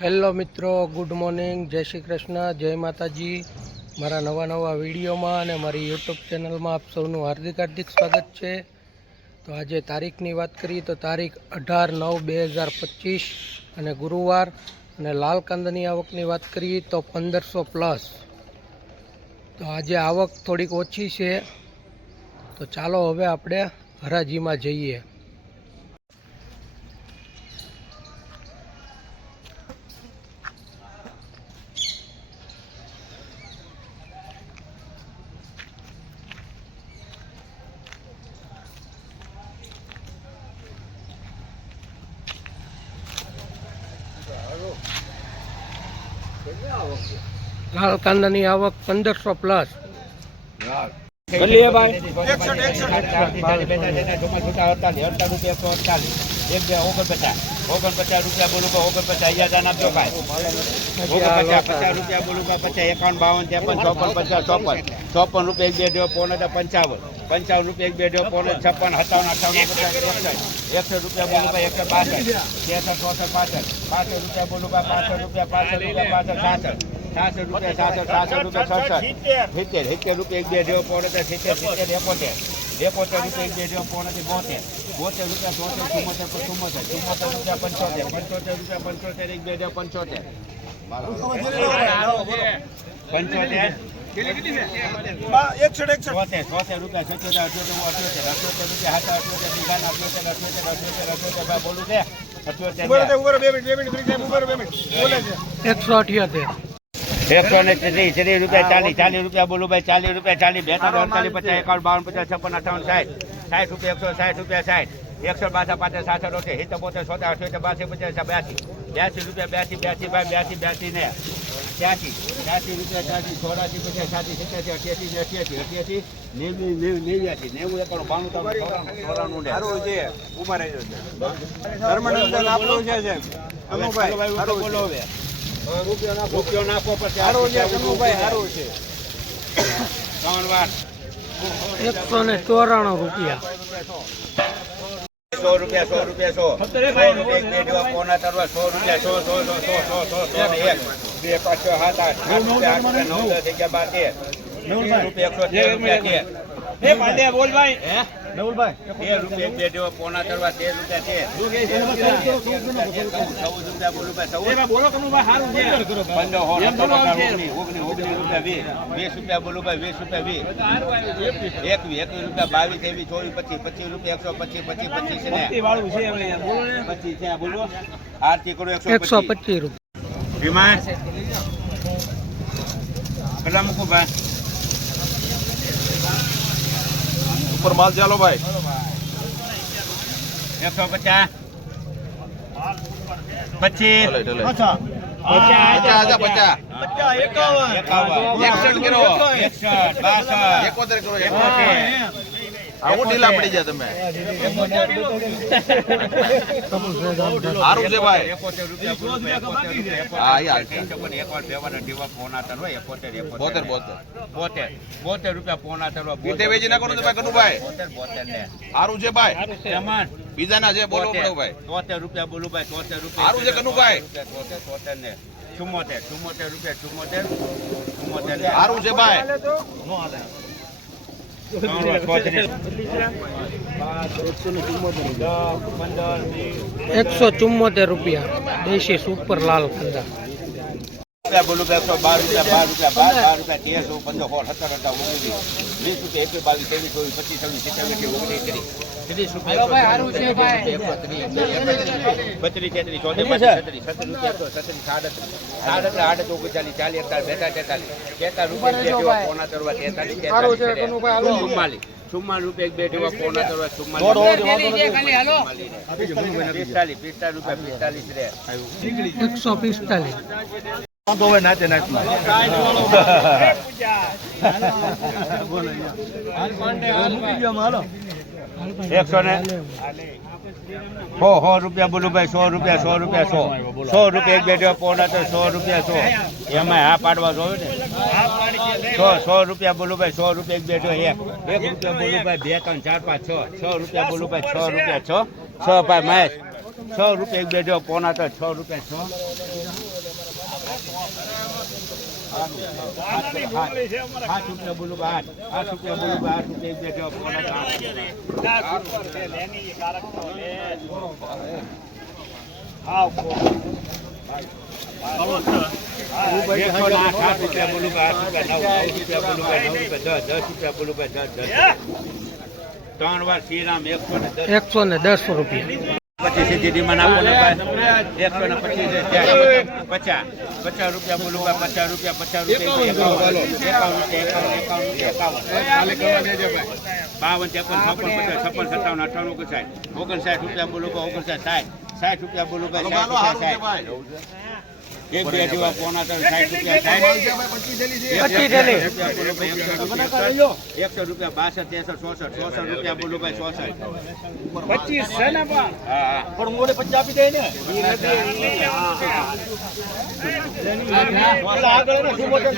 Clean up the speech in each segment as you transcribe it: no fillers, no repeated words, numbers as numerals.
Hello મિત્રો, good morning, જય શ્રી કૃષ્ણ, જય માતાજી। મારા નવા વિડીયોમાં અને મારી યુટ્યુબ ચેનલમાં આપ સૌનું હાર્દિક સ્વાગત છે। તો આજે તારીખની વાત કરીએ તો તારીખ 18/9/2025 અને ગુરુવાર, અને લાલ કાંદાની આવકની વાત કરીએ તો 1500+। તો આજે આવક થોડીક ઓછી છે, તો ચાલો હવે આપણે હરાજીમાં જઈએ। લાલ કાંદાની આવક 1500+। ₹130 બોલું ભાઈ, ₹40 ₹40 42 45 51 52 55 56 58 60 ₹60 ₹100 162 65 70 80 72 83 82 ભાઈ 82 ને 83 ₹84 84 85 87 88 89 રૂપિયો નાખો પછી ₹194। ઉપર માલ ચાલો ભાઈ, 150 આવું ઢીલા પડી જાય તમે। સારું છે ભાઈ, હા યાર 72 રૂપિયા પોના તરવા વેચી નાખો ને ભાઈ કનુભાઈ, 72 સારું છે ભાઈ, બીજા ના છે બોલો ભાઈ, 73 રૂપિયા બોલું ભાઈ, 73 રૂપિયા સારું છે કનુભાઈ, 74 ને 74 રૂપિયા 74 સારું છે ભાઈ, ₹174 દેશી સુપર લાલ કાંદા। બોલું 112 રૂપિયા 12 રૂપિયા 13 15 16 17 18 20 21 22 23 24 25 26 27 28 29 30 30 રૂપિયા બોલું ભાઈ, 100 રૂપિયા 100 રૂપિયા 1 બેઠો પોણા તો 100 રૂપિયા 100 એમાં હા પાડવા જોયું ને 100 રૂપિયા બોલું ભાઈ, 100 રૂપિયા 1 બેઠો 1 રૂપિયા બોલું ભાઈ, 2 3 4 5 6 રૂપિયા બોલું ભાઈ, 6 રૂપિયા 6 ભાઈ મહેશ રૂપિયા એક બે જો પોના તો 6 રૂપિયા 8 રૂપિયા બોલું 8 રૂપિયા બોલું 8 રૂપિયા એક બે જો પોના તો 8 રૂપિયા બોલું 8 રૂપિયા 9 રૂપિયા બોલું 10 રૂપિયા બોલું 10 3 વાર શ્રીરામ 110 રૂપિયા. પછી સીધી ડીમાં નાખો ને 125 50 રૂપિયા બોલું 50 રૂપિયા 51 બોલું 60 રૂપિયા બોલું 1 બે જેવા પોના 60 રૂપિયા 100 રૂપિયા 62 63 64 રૂપિયા બોલું 66 25 છે ને બા હા પણ મોરે 50 આપી દે ને આગળ ને સુમોટર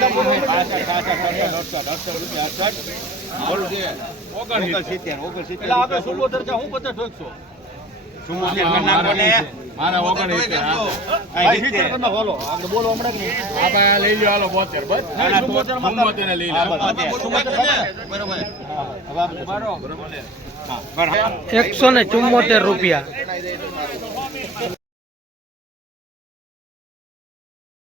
રૂપિયા 69 આગળ સુમોટર હું 50 ઠોકશો સુમોટર નાખો ને મારા 69 બોલો આગળ બોલો હમણાં કે આ ભાઈ લઈ લ્યો હાલો 72 બસ સુમોટર માં લઈ લો બરોબર હા 174 રૂપિયા.